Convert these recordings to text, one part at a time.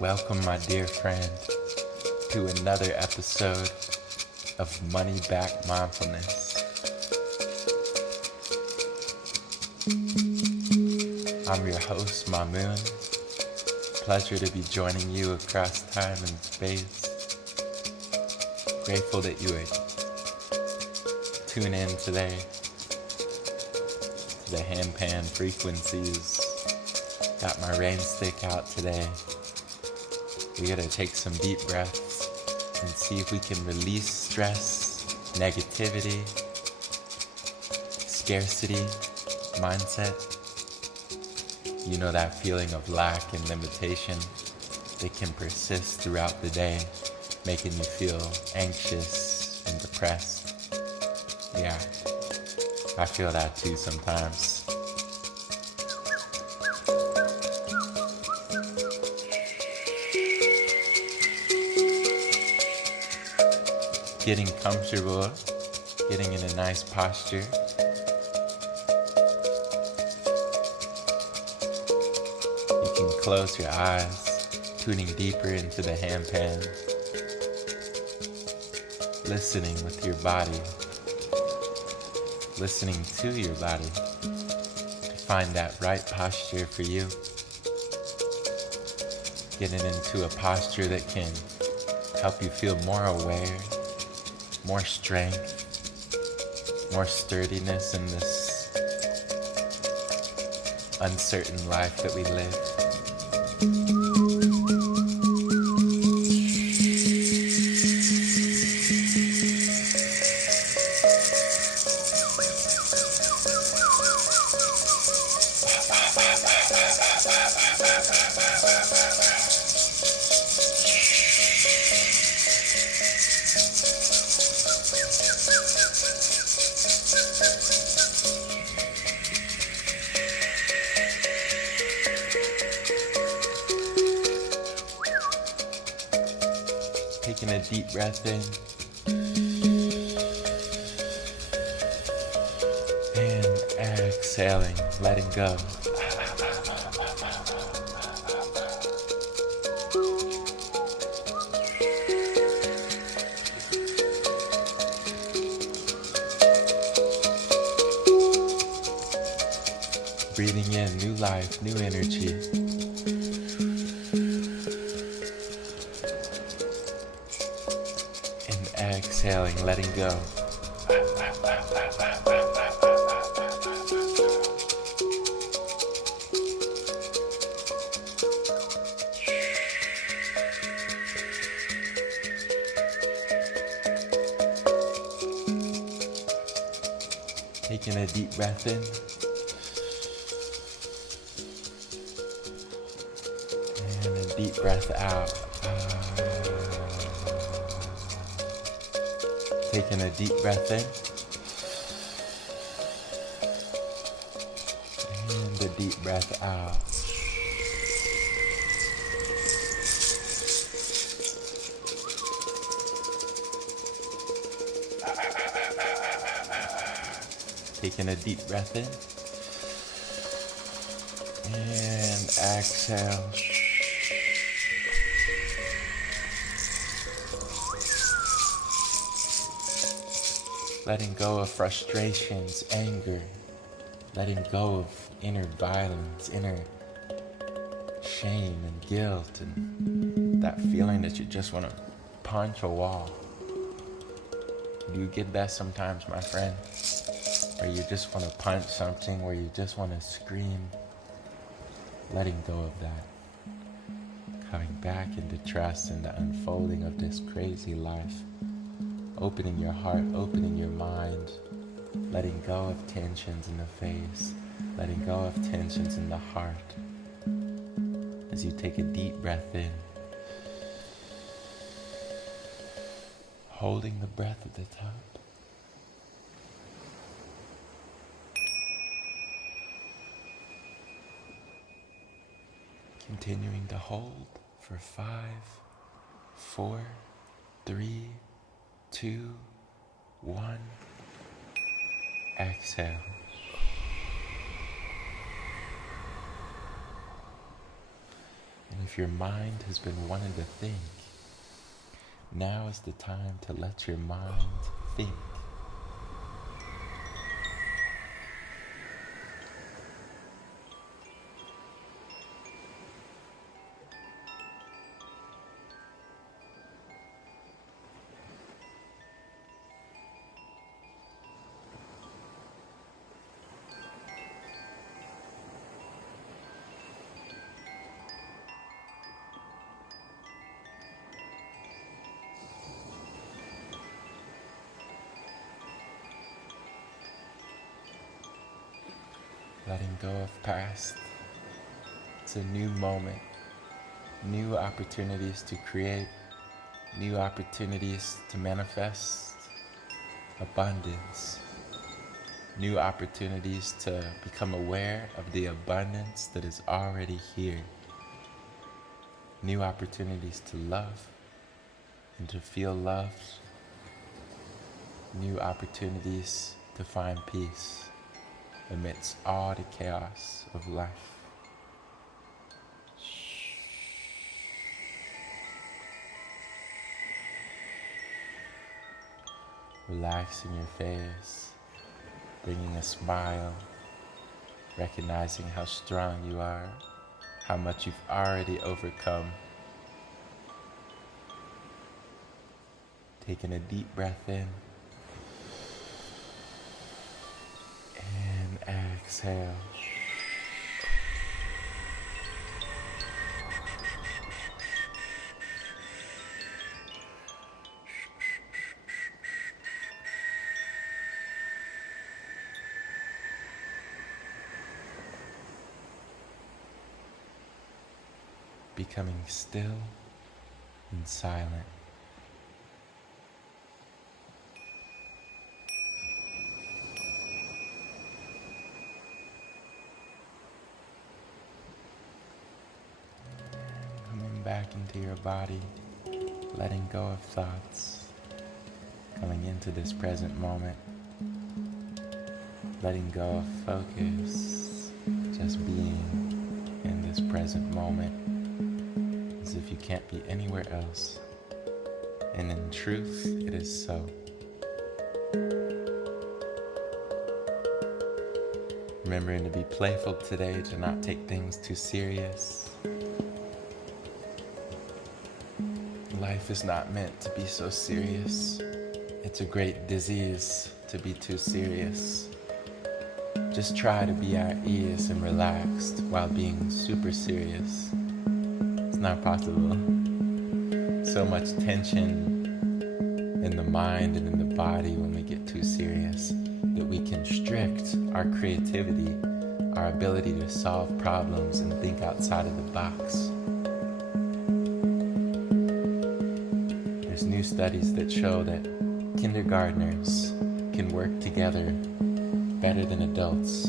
Welcome, my dear friend, to another episode of Money Back Mindfulness. I'm your host, Mamoon. Pleasure to be joining you across time and space. Grateful that you would tune in today to the handpan frequencies. Got my rain stick out today. We gotta take some deep breaths and see if we can release stress, negativity, scarcity, mindset. You know that feeling of lack and limitation that can persist throughout the day, making you feel anxious and depressed. Yeah, I feel that too sometimes. Getting comfortable, getting in a nice posture. You can close your eyes, tuning deeper into the handpan, listening with your body, listening to your body to find that right posture for you. Getting into a posture that can help you feel more aware, more strength, more sturdiness in this uncertain life that we live. Taking a deep breath in and exhaling, letting go. Breathing in new life, new energy. Exhaling, letting go. Taking a deep breath in. And a deep breath out. Taking a deep breath in and a deep breath out. Taking a deep breath in and exhale. Letting go of frustrations, anger, letting go of inner violence, inner shame and guilt, and that feeling that you just want to punch a wall. Do you get that sometimes, my friend? Where you just want to punch something, where you just want to scream? Letting go of that. Coming back into trust in the unfolding of this crazy life. Opening your heart, opening your mind, letting go of tensions in the face, letting go of tensions in the heart. As you take a deep breath in holding the breath at the top. Continuing to hold for 5, 4, 3, 2, 1. Exhale. And if your mind has been wanting to think, now is the time to let your mind think. Letting go of past. It's a new moment, new opportunities to create, new opportunities to manifest abundance, new opportunities to become aware of the abundance that is already here, new opportunities to love and to feel loved, new opportunities to find peace amidst all the chaos of life. Relaxing your face, bringing a smile, recognizing how strong you are, how much you've already overcome. Taking a deep breath in. And exhale. Becoming still and silent. Back into your body, letting go of thoughts, coming into this present moment, letting go of focus, just being in this present moment, as if you can't be anywhere else. And in truth, it is so. Remembering to be playful today, to not take things too serious. Life is not meant to be so serious. It's a great disease to be too serious. Just try to be at ease and relaxed while being super serious. It's not possible. So much tension in the mind and in the body when we get too serious that we constrict our creativity, our ability to solve problems and think outside of the box. New studies that show that kindergartners can work together better than adults.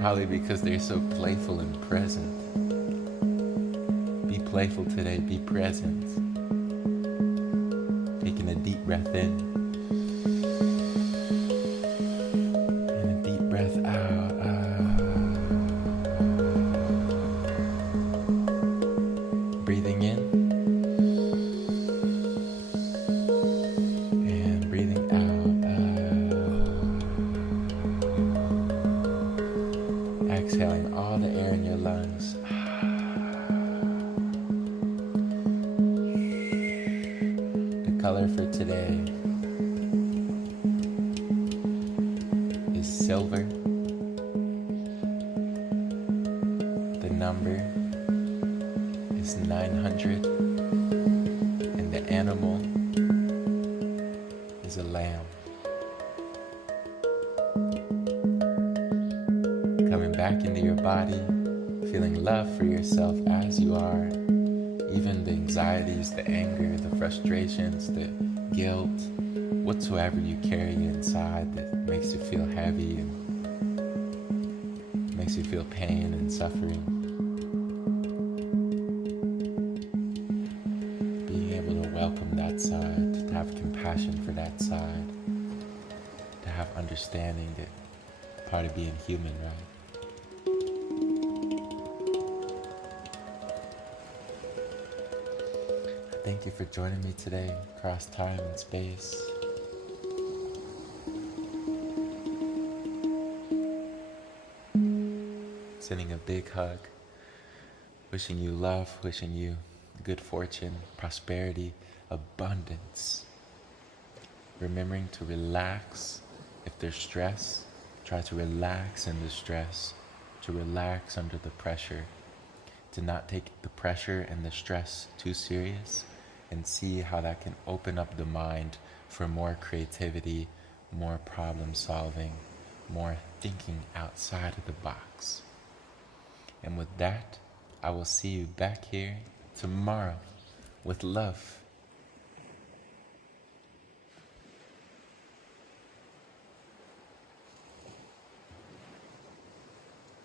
Probably because they're so playful and present. Be playful today, be present. Taking a deep breath in. And a deep breath out. Breathing in and breathing out. Exhaling all the air in your lungs. The color for today is silver. The number is 900, and the animal is a lamb. Coming back into your body, feeling love for yourself as you are, even the anxieties, the anger, the frustrations, the guilt, whatsoever you carry inside that makes you feel heavy and makes you feel pain and suffering. Being able to welcome that side, to have compassion for that side, to have understanding that part of being human, right? Thank you for joining me today across time and space. Sending a big hug. Wishing you love, wishing you good fortune, prosperity, abundance. Remembering to relax if there's stress. Try to relax in the stress, to relax under the pressure, to not take the pressure and the stress too serious, and see how that can open up the mind for more creativity, more problem solving, more thinking outside of the box. And with that, I will see you back here tomorrow with love.